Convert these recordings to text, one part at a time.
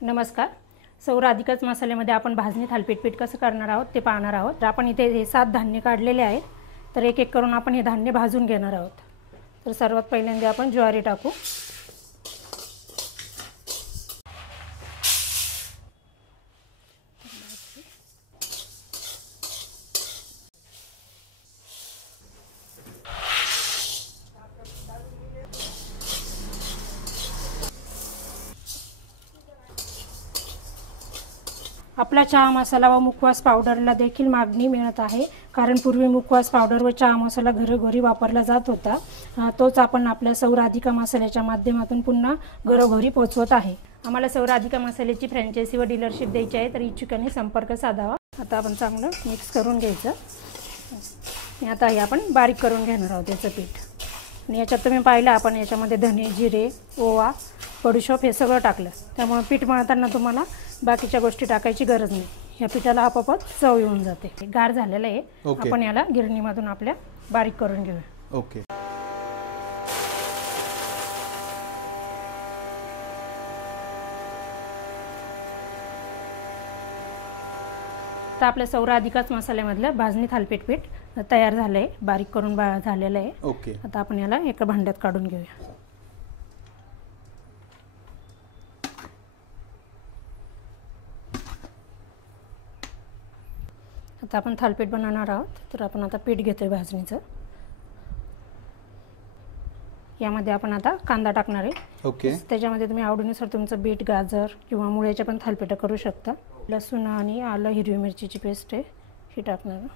नमस्कार. सौर अधिकच मसाल्यामध्ये आपण भाजणी थालीपीठ पीठ कसं करणार आहोत ते पाहणार आहोत. तर आपण इथे हे 7 धान्य काढलेले आहेत. तर एक एक करून आपण हे धान्य भाजून घेणार आहोत. तर सर्वात पहिल्यांदा आपण ज्वारी टाकू. आपला चहा मसाला व मुखवास पावडरला देखील मागणी मिळत आहे, कारण पूर्वी मुखवास पावडर व चहा मसाला घरोघरी वापरला जात होता. तोच आपण आपल्या सौर अधिका मसाल्याच्या माध्यमातून पुन्हा घरोघरी पोहोचवत आहे. आम्हाला सौर अधिका मसाल्याची फ्रँचायझी व डीलरशिप द्यायची आहे, तर इच्छुकांनी संपर्क साधावा. आता आपण चांगलं मिक्स करून घ्यायचं. आता हे आपण बारीक करून घेणार आहोत याचं पीठ. आणि याच्यात तुम्ही पाहिलं आपण याच्यामध्ये धने, जिरे, ओवा, बडीशोप हे सगळं टाकलं. त्यामुळे पीठ मळताना तुम्हाला बाकीच्या गोष्टी टाकायची गरज नाही. या पिठाला आपोआप चव येऊन जाते. गार झालेलं आहे. आपण याला गिरणीमधून आपल्या बारीक करून घेऊया. ओके. तर आपल्या सौर अधिकाच मसाल्यामधलं भाजणी थालीपीठ पीठ तयार झालंय, बारीक करून झालेलं आहे. ओके. आता आपण याला एका भांड्यात काढून घेऊया. आता आपण थालीपीठ बनवणार आहोत. तर आपण आता पीठ घेतोय भाजणीचं. यामध्ये आपण आता कांदा टाकणार आहे. ओके. त्याच्यामध्ये तुम्ही आवडीनुसार तुमचं बीट, गाजर किंवा मुळ्याच्या पण थालीपीठ करू शकता. लसूण आणि आलं, हिरवी मिरचीची पेस्ट आहे ही टाकणार.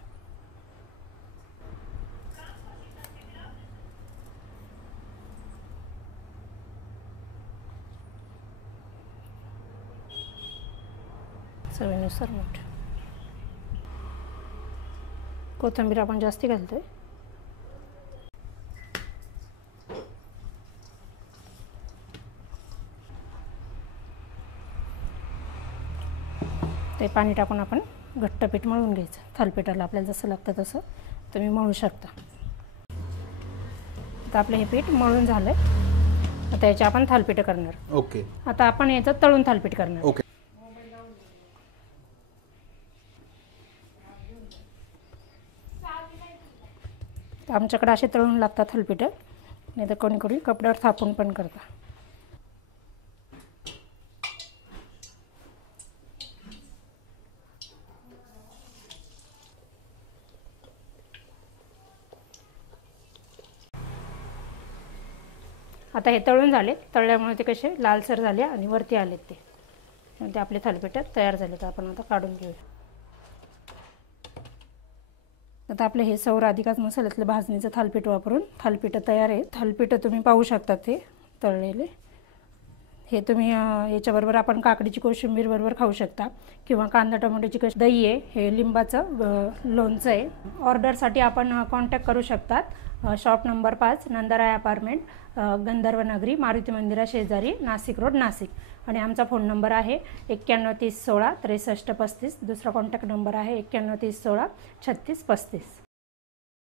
चवीनुसार मीठ. कोथिंबीर आपण जास्ती घालतोय. ते पाणी टाकून आपण घट्ट पीठ मळून घ्यायचं. थालीपीठाला आपल्याला जसं लागतं तसं तुम्ही मळू शकता. आता आपलं हे पीठ मळून झालंय. आता याचे आपण थालीपीठ करणार. ओके. आता आपण याचं तळून थालीपीठ करणार. ओके. आमच्याकडे असे तळून लागतात थालीपीठ, नाही तर कोणी कोणी कपड्यावर थापून पण करतात. आता हे तळून झाले. तळल्यामुळे ते कसे लालसर झाले आणि वरती आलेत ते आपले थालीपीठ तयार झाले. तर आपण आता काढून घेऊया. आता आपले हे सौर अधिकाच मसाल्यातलं भाजणीचं थालीपीठ वापरून थालीपीठ तयार आहे. थालीपीठ तुम्ही पाहू शकता ते तळलेले. हे तुम्ही याच्याबरोबर आपण काकडीची कोशिंबीर बरोबर खाऊ शकता, किंवा कांदा टोमॅटोची दही आहे, हे लिंबाचं लोणचं आहे. ऑर्डरसाठी आपण कॉन्टॅक्ट करू शकतात. शॉप नंबर 5, नंदराय अपार्टमेंट, गंधर्व नगरी, मारुती मंदिरा शेजारी, नाशिक रोड, नाशिक. आणि आमचा फोन नंबर आहे 91 30 16 63 35. दुसरा कॉन्टॅक्ट नंबर आहे 91 30 16 36 35.